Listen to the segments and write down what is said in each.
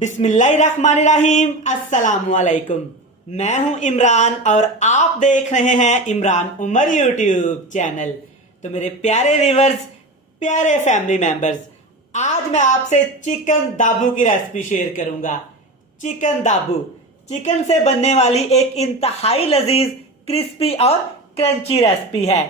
बिस्मिल्लाहिर्रहमानिर्रहीम। अस्सलामुअलैकुम। मैं हूं इमरान और आप देख रहे हैं इमरान उमर यूट्यूब चैनल। तो मेरे प्यारे व्यूअर्स, प्यारे फैमिली मेंबर्स, आज मैं आपसे चिकन दाबू की रेसिपी शेयर करूंगा। चिकन दाबू चिकन से बनने वाली एक इंतहाई लजीज, क्रिस्पी और क्रंची रेसिपी है।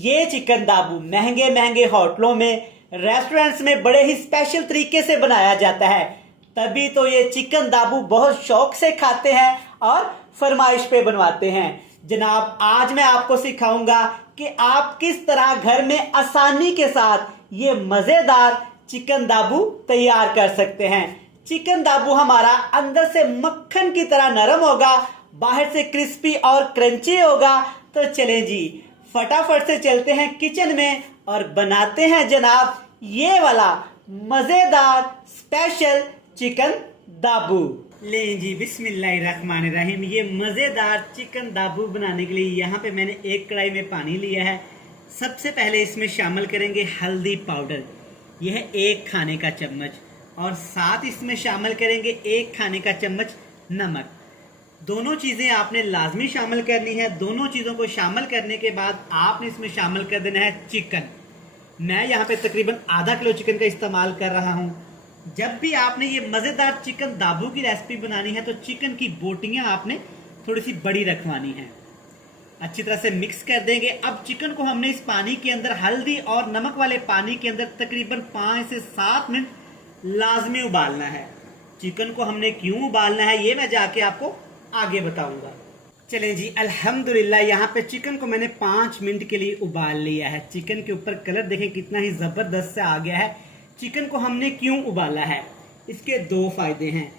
ये चिकन दाबू महंगे महंगे होटलों में, रेस्टोरेंट्स में बड़े ही स्पेशल तरीके से बनाया जाता है। तभी तो ये चिकन दाबू बहुत शौक से खाते हैं और फरमाइश पे बनवाते हैं। जनाब, आज मैं आपको सिखाऊंगा कि आप किस तरह घर में आसानी के साथ ये मजेदार चिकन दाबू तैयार कर सकते हैं। चिकन दाबू हमारा अंदर से मक्खन की तरह नरम होगा, बाहर से क्रिस्पी और क्रंची होगा। तो चलें जी, फटाफट से चलते हैं किचन में और बनाते हैं जनाब ये वाला मजेदार स्पेशल चिकन दाबू। लें जी, बिस्मिल्लाहिर्रहमानिर्रहीम। ये मजेदार चिकन दाबू बनाने के लिए यहाँ पे मैंने एक कढ़ाई में पानी लिया है। सबसे पहले इसमें शामिल करेंगे हल्दी पाउडर, यह 1 खाने का चम्मच, और साथ इसमें शामिल करेंगे 1 खाने का चम्मच नमक। दोनों चीजें आपने लाजमी शामिल करनी है। दोनों चीजों को शामिल करने के बाद आपने इसमें शामिल कर देना है चिकन। मैं यहाँ पे तकरीबन आधा किलो चिकन का इस्तेमाल कर रहा हूँ। जब भी आपने ये मजेदार चिकन दाबू की रेसिपी बनानी है तो चिकन की बोटियां आपने थोड़ी सी बड़ी रखवानी है। अच्छी तरह से मिक्स कर देंगे। अब चिकन को हमने इस पानी के अंदर, हल्दी और नमक वाले पानी के अंदर तकरीबन 5 से 7 मिनट लाजमी उबालना है। चिकन को हमने क्यों उबालना है ये मैं जाके आपको आगे बताऊंगा। चलें जी, अल्हम्दुलिल्लाह यहाँ पे चिकन को मैंने 5 मिनट के लिए उबाल लिया है। चिकन के ऊपर कलर देखें कितना ही जबरदस्त से आ गया है। चिकन को हमने क्यों उबाला है, इसके 2 फायदे हैं।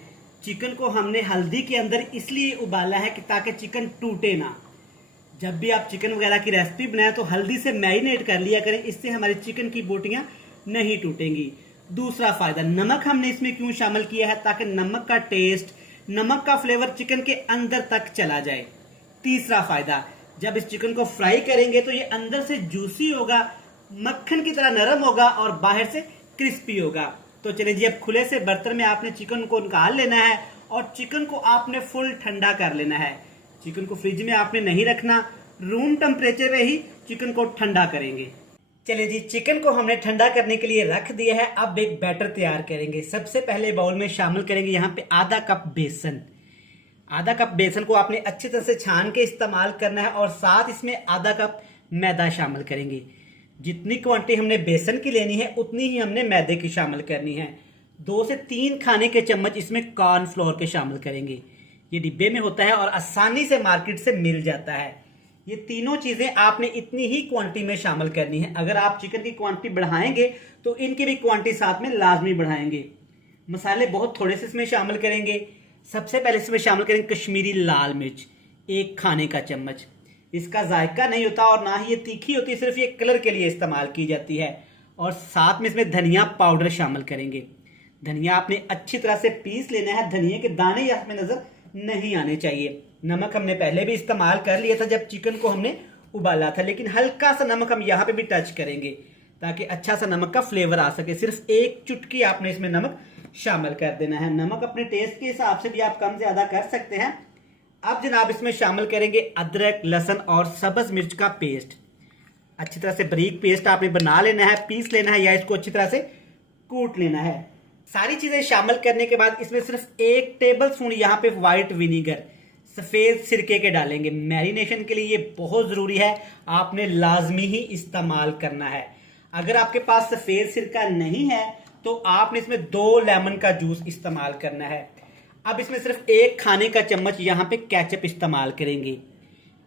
चिकन को हमने हल्दी के अंदर इसलिए उबाला है कि ताकि चिकन टूटे ना। जब भी आप चिकन वगैरह की रेसिपी बनाएं तो हल्दी से मैरिनेट कर लिया करें, इससे हमारी चिकन की बोटियां नहीं टूटेंगी। दूसरा फायदा, नमक हमने इसमें क्यों शामिल किया है, ताकि नमक का टेस्ट, नमक का फ्लेवर चिकन के अंदर तक चला जाए। तीसरा फायदा, जब इस चिकन को फ्राई करेंगे तो ये अंदर से जूसी होगा, मक्खन की तरह नरम होगा और बाहर से क्रिस्पी होगा। तो चलिए जी, अब खुले से बर्तन में आपने चिकन को निकाल लेना है और चिकन को आपने फुल ठंडा कर लेना है। चिकन को फ्रिज में आपने नहीं रखना, रूम टेम्परेचर पे ही चिकन को ठंडा करेंगे। चलिए जी, चिकन को हमने ठंडा करने के लिए रख दिया है। अब एक बैटर तैयार करेंगे। सबसे पहले बाउल में शामिल करेंगे यहाँ पे आधा कप बेसन। आधा कप बेसन को आपने अच्छी तरह से छान के इस्तेमाल करना है और साथ इसमें आधा कप मैदा शामिल करेंगे। जितनी क्वांटिटी हमने बेसन की लेनी है उतनी ही हमने मैदे की शामिल करनी है। 2 से 3 खाने के चम्मच इसमें कॉर्नफ्लोर के शामिल करेंगे। ये डिब्बे में होता है और आसानी से मार्केट से मिल जाता है। ये तीनों चीजें आपने इतनी ही क्वांटिटी में शामिल करनी है। अगर आप चिकन की क्वांटिटी बढ़ाएंगे तो इनकी भी क्वांटिटी साथ में लाजमी बढ़ाएंगे। मसाले बहुत थोड़े से इसमें शामिल करेंगे। सबसे पहले इसमें शामिल करेंगे कश्मीरी लाल मिर्च, 1 खाने का चम्मच। इसका जायका नहीं होता और ना ही ये तीखी होती है, सिर्फ ये कलर के लिए इस्तेमाल की जाती है। और साथ में इसमें धनिया पाउडर शामिल करेंगे। धनिया आपने अच्छी तरह से पीस लेना है। धनिया के दाने यहाँ में नजर नहीं आने चाहिए। नमक हमने पहले भी इस्तेमाल कर लिया था जब चिकन को हमने उबाला था, लेकिन हल्का सा नमक हम यहाँ पे भी टच करेंगे ताकि अच्छा सा नमक का फ्लेवर आ सके। सिर्फ 1 चुटकी आपने इसमें नमक शामिल कर देना है। नमक अपने टेस्ट के हिसाब से भी आप कम ज्यादा कर सकते हैं। अब जनाब इसमें शामिल करेंगे अदरक, लहसुन और सब्ज मिर्च का पेस्ट। अच्छी तरह से बारीक पेस्ट आपने बना लेना है, पीस लेना है या इसको अच्छी तरह से कूट लेना है। सारी चीजें शामिल करने के बाद इसमें सिर्फ 1 टेबल स्पून यहाँ पे व्हाइट विनीगर, सफेद सिरके के डालेंगे। मैरिनेशन के लिए ये बहुत जरूरी है, आपने लाजमी ही इस्तेमाल करना है। अगर आपके पास सफेद सिरका नहीं है तो आपने इसमें 2 लेमन का जूस इस्तेमाल करना है। अब इसमें सिर्फ 1 खाने का चम्मच यहाँ पे केचप इस्तेमाल करेंगे।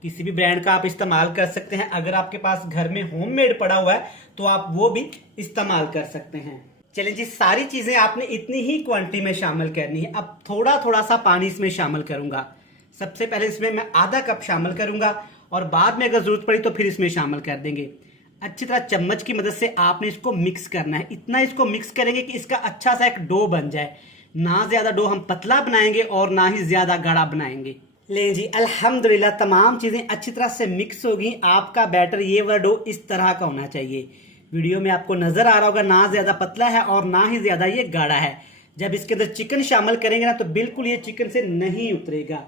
किसी भी ब्रांड का आप इस्तेमाल कर सकते हैं। अगर आपके पास घर में होममेड पड़ा हुआ है तो आप वो भी इस्तेमाल कर सकते हैं। चलिए जी, सारी चीजें आपने इतनी ही क्वांटिटी में शामिल करनी है। अब थोड़ा थोड़ा सा पानी इसमें शामिल करूंगा। सबसे पहले इसमें मैं आधा कप शामिल करूंगा और बाद में अगर जरूरत पड़ी तो फिर इसमें शामिल कर देंगे। अच्छी तरह चम्मच की मदद से आपने इसको मिक्स करना है। इतना इसको मिक्स करेंगे कि इसका अच्छा सा एक डो बन जाए। ना ज्यादा डो हम पतला बनाएंगे और ना ही ज्यादा गाढ़ा बनाएंगे। लें जी, अल्हम्दुलिल्लाह तमाम चीजें अच्छी तरह से मिक्स हो गई। आपका बैटर ये वाला डो इस तरह का होना चाहिए। वीडियो में आपको नजर आ रहा होगा, ना ज्यादा पतला है और ना ही ज्यादा ये गाढ़ा है। जब इसके अंदर चिकन शामिल करेंगे ना तो बिल्कुल ये चिकन से नहीं उतरेगा।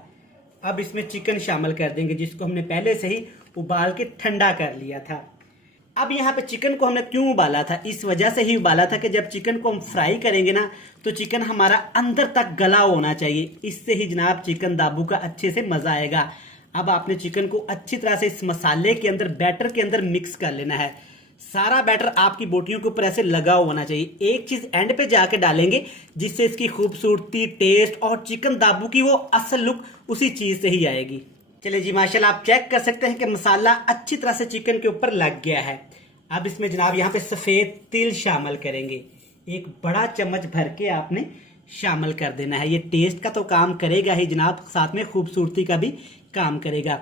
अब इसमें चिकन शामिल कर देंगे जिसको हमने पहले से ही उबाल के ठंडा कर लिया था। अब यहाँ पे चिकन को हमने क्यों उबाला था, इस वजह से ही उबाला था कि जब चिकन को हम फ्राई करेंगे ना तो चिकन हमारा अंदर तक गला होना चाहिए। इससे ही जनाब चिकन दाबू का अच्छे से मजा आएगा। अब आपने चिकन को अच्छी तरह से इस मसाले के अंदर, बैटर के अंदर मिक्स कर लेना है। सारा बैटर आपकी बोटियों के ऊपर ऐसे लगा होना चाहिए। एक चीज एंड पे जाके डालेंगे जिससे इसकी खूबसूरती, टेस्ट और चिकन दाबू की वो असल लुक उसी चीज से ही आएगी। चलिए जी माशाल्लाह आप चेक कर सकते हैं कि मसाला अच्छी तरह से चिकन के ऊपर लग गया है। अब इसमें जनाब यहाँ पे सफेद तिल शामिल करेंगे। एक बड़ा चम्मच भर के आपने शामिल कर देना है। ये टेस्ट का तो काम करेगा ही जनाब, साथ में खूबसूरती का भी काम करेगा।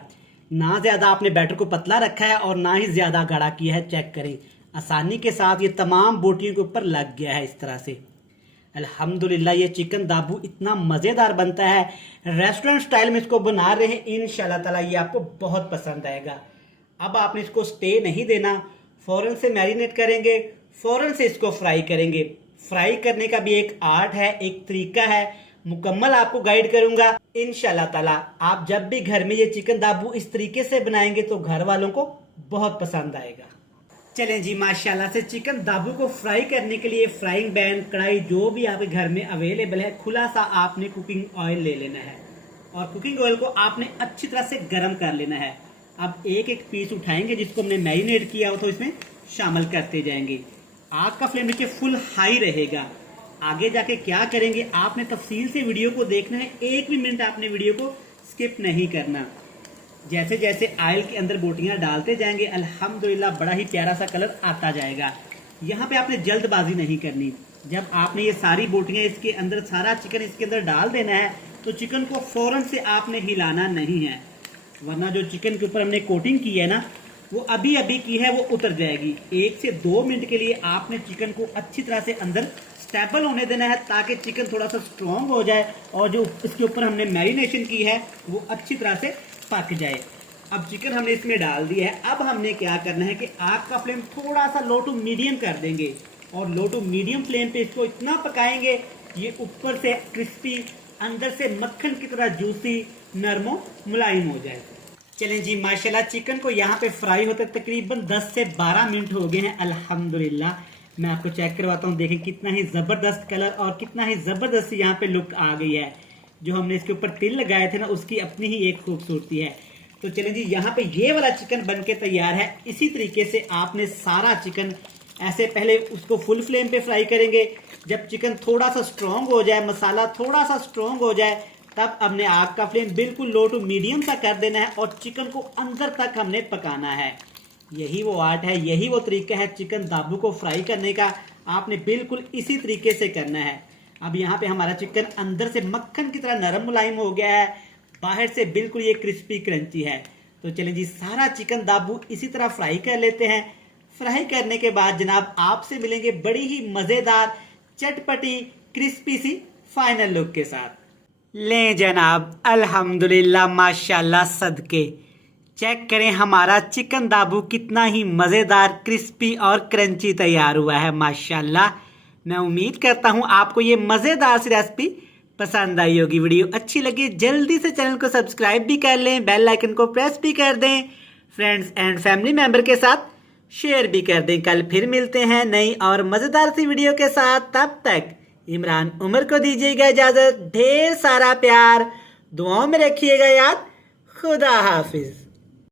ना ज्यादा आपने बैटर को पतला रखा है और ना ही ज्यादा गाढ़ा किया है। चेक करें, आसानी के साथ ये तमाम बोटियों के ऊपर लग गया है इस तरह से। अल्हम्दुलिल्लाह ये चिकन दाबू इतना मजेदार बनता है, रेस्टोरेंट स्टाइल में इसको बना रहे हैं। इंशाल्लाह ताला ये आपको बहुत पसंद आएगा। अब आपने इसको स्टे नहीं देना, फौरन से मैरिनेट करेंगे, फौरन से इसको फ्राई करेंगे। फ्राई करने का भी एक आर्ट है, एक तरीका है, मुकम्मल आपको गाइड करूंगा इंशाल्लाह ताला। आप जब भी घर में ये चिकन दाबू इस तरीके से बनाएंगे तो घर वालों को बहुत पसंद आएगा। चलें जी माशाल्लाह से चिकन दाबू को फ्राई करने के लिए फ्राइंग पैन, कढ़ाई जो भी आपके घर में अवेलेबल है, खुला सा आपने कुकिंग ऑयल ले लेना है और कुकिंग ऑयल को आपने अच्छी तरह से गर्म कर लेना है। अब एक एक पीस उठाएंगे जिसको हमने मैरिनेट किया हो तो इसमें शामिल करते जाएंगे। आग का फ्लेम नीचे फुल हाई रहेगा। आगे जाके क्या करेंगे आपने तफसील से वीडियो को देखना है, एक भी मिनट आपने वीडियो को स्किप नहीं करना। जैसे जैसे ऑयल के अंदर बोटियां डालते जाएंगे अल्हम्दुलिल्लाह बड़ा ही प्यारा सा कलर आता जाएगा। यहाँ पे आपने जल्दबाजी नहीं करनी। जब आपने ये सारी बोटियां इसके अंदर, सारा चिकन इसके अंदर डाल देना है तो चिकन को फौरन से आपने हिलाना नहीं है, वरना जो चिकन के ऊपर हमने कोटिंग की है ना वो अभी अभी की है वो उतर जाएगी। 1 से 2 मिनट के लिए आपने चिकन को अच्छी तरह से अंदर स्टेबल होने देना है ताकि चिकन थोड़ा सा स्ट्रॉन्ग हो जाए और जो इसके ऊपर हमने मैरिनेशन की है वो अच्छी तरह से पक जाए। अब चिकन हमने इसमें डाल दिया है। अब हमने क्या करना है कि आग का फ्लेम थोड़ा सा लो टू मीडियम कर देंगे और लो टू मीडियम फ्लेम पे इसको इतना पकाएंगे ये ऊपर से क्रिस्पी, अंदर से मक्खन की तरह जूसी, नरमो मुलायम हो जाए। चलें जी माशाल्लाह चिकन को यहाँ पे फ्राई होते तकरीबन 10 से 12 मिनट हो गए हैं अल्हम्दुलिल्लाह। मैं आपको चेक करवाता हूँ, देखें कितना ही जबरदस्त कलर और कितना ही जबरदस्त यहाँ पे लुक आ गई है। जो हमने इसके ऊपर तिल लगाए थे ना उसकी अपनी ही एक खूबसूरती है। तो चलें जी यहाँ पे ये वाला चिकन बन के तैयार है। इसी तरीके से आपने सारा चिकन ऐसे पहले उसको फुल फ्लेम पे फ्राई करेंगे। जब चिकन थोड़ा सा स्ट्रॉन्ग हो जाए, मसाला थोड़ा सा स्ट्रॉन्ग हो जाए, तब हमने आग का फ्लेम बिल्कुल लो टू मीडियम सा कर देना है और चिकन को अंदर तक हमने पकाना है। यही वो आर्ट है, यही वो तरीका है चिकन दाबू को फ्राई करने का। आपने बिल्कुल इसी तरीके से करना है। अब यहाँ पे हमारा चिकन अंदर से मक्खन की तरह नरम मुलायम हो गया है, बाहर से बिल्कुल ये क्रिस्पी क्रंची है। तो चलें जी सारा चिकन दाबू इसी तरह फ्राई कर लेते हैं। फ्राई करने के बाद जनाब आपसे मिलेंगे बड़ी ही मजेदार, चटपटी, क्रिस्पी सी फाइनल लुक के साथ। ले जनाब अल्हम्दुलिल्लाह माशाल्लाह सदके, चेक करें हमारा चिकन दाबू कितना ही मज़ेदार, क्रिस्पी और क्रंची तैयार हुआ है माशाल्लाह। मैं उम्मीद करता हूँ आपको ये मज़ेदार सी रेसिपी पसंद आई होगी। वीडियो अच्छी लगी जल्दी से चैनल को सब्सक्राइब भी कर लें, बेल आइकन को प्रेस भी कर दें, फ्रेंड्स एंड फैमिली मेम्बर के साथ शेयर भी कर दें। कल फिर मिलते हैं नई और मज़ेदार सी वीडियो के साथ। तब तक इमरान उमर को दीजिएगा इजाज़त। ढेर सारा प्यार, दुआओं में रखिएगा याद। खुदा हाफिज।